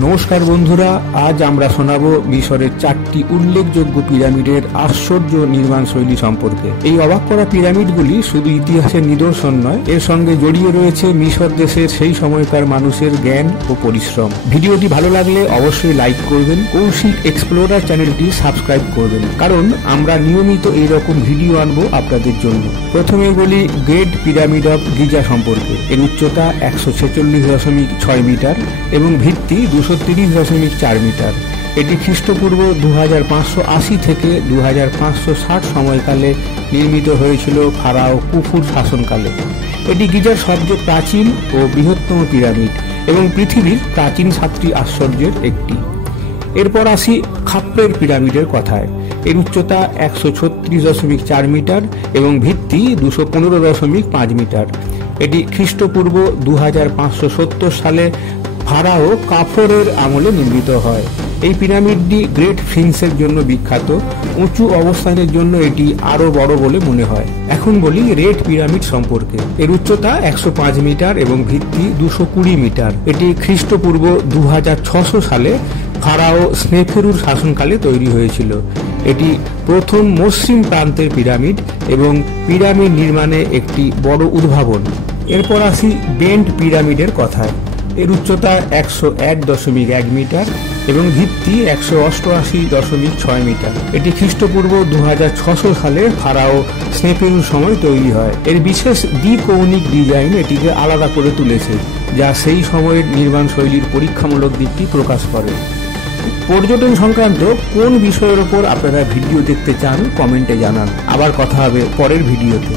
নমস্কার বন্ধুরা, আজ আমরা শোনাবো মিশরের 4টি উল্লেখযোগ্য পিরামিডের আশ্চর্য নির্মাণ শৈলী সম্পর্কে। এই অবাক করা পিরামিডগুলি শুধু ইতিহাসের নিদর্শন নয়, এর সঙ্গে জড়িয়ে রয়েছে মিশর দেশের সেই সময়কার মানুষের জ্ঞান ও পরিশ্রম। ভিডিওটি ভালো লাগলে অবশ্যই লাইক করবেন, কৌশিক এক্সপ্লোরার চ্যানেলটি সাবস্ক্রাইব করবেন, কারণ আমরা নিয়মিত এইরকম ভিডিও আনবো আপনাদের জন্য। প্রথমে বলি গ্রেট পিরামিড অফ গিজা সম্পর্কে। এর উচ্চতা 146.6 মিটার এবং ভিত্তি 230.4 মিটার। এটি খ্রিস্টপূর্ব 2580 থেকে 2560 সময়কালে নির্মিত হয়েছিল ফারাও কুফুর শাসনকালে। এটি গিজার সবচেয়ে প্রাচীন ও বৃহত্তম পিরামিড এবং পৃথিবীর প্রাচীন 7টি আশ্চর্যের একটি। এরপর আসি খাপ্রের পিরামিডের কথায়। এর উচ্চতা 136.4 মিটার এবং ভিত্তি 215.5 মিটার। এটি খ্রিস্টপূর্ব 2570 সালে ফারাও কাফরের আমলে নির্মিত হয়। এই পিরামিডটি গ্রেট স্ফিংসের জন্য বিখ্যাত। উঁচু অবস্থানের জন্য এটি আরো বড় বলে মনে হয়। এখন বলি রেড পিরামিড সম্পর্কে। এর উচ্চতা 105 মিটার এবং ভিত্তি 220 মিটার। এটি খ্রিস্টপূর্ব 2600 সালে ফারাও স্নেফেরুর শাসনকালে তৈরি হয়েছিল। এটি প্রথম মসৃণ প্রান্তের পিরামিড এবং পিরামিড নির্মাণে একটি বড় উদ্ভাবন। এরপর আসি বেন্ড পিরামিডের কথায়। এর উচ্চতা 101.1 মিটার এবং ভিত্তি 188.6 মিটার। এটি খ্রিস্টপূর্ব 2600 সালে ফারাও স্নেফেরুর সময় তৈরি হয়। এর বিশেষ দ্বিকৌণিক ডিজাইন এটিকে আলাদা করে তুলেছে, যা সেই সময়ের নির্মাণ শৈলীর পরীক্ষামূলক দিকটি প্রকাশ করে। পর্যটন সংক্রান্ত কোন বিষয়ের উপর আপনারা ভিডিও দেখতে চান কমেন্টে জানান। আবার কথা হবে পরের ভিডিওতে।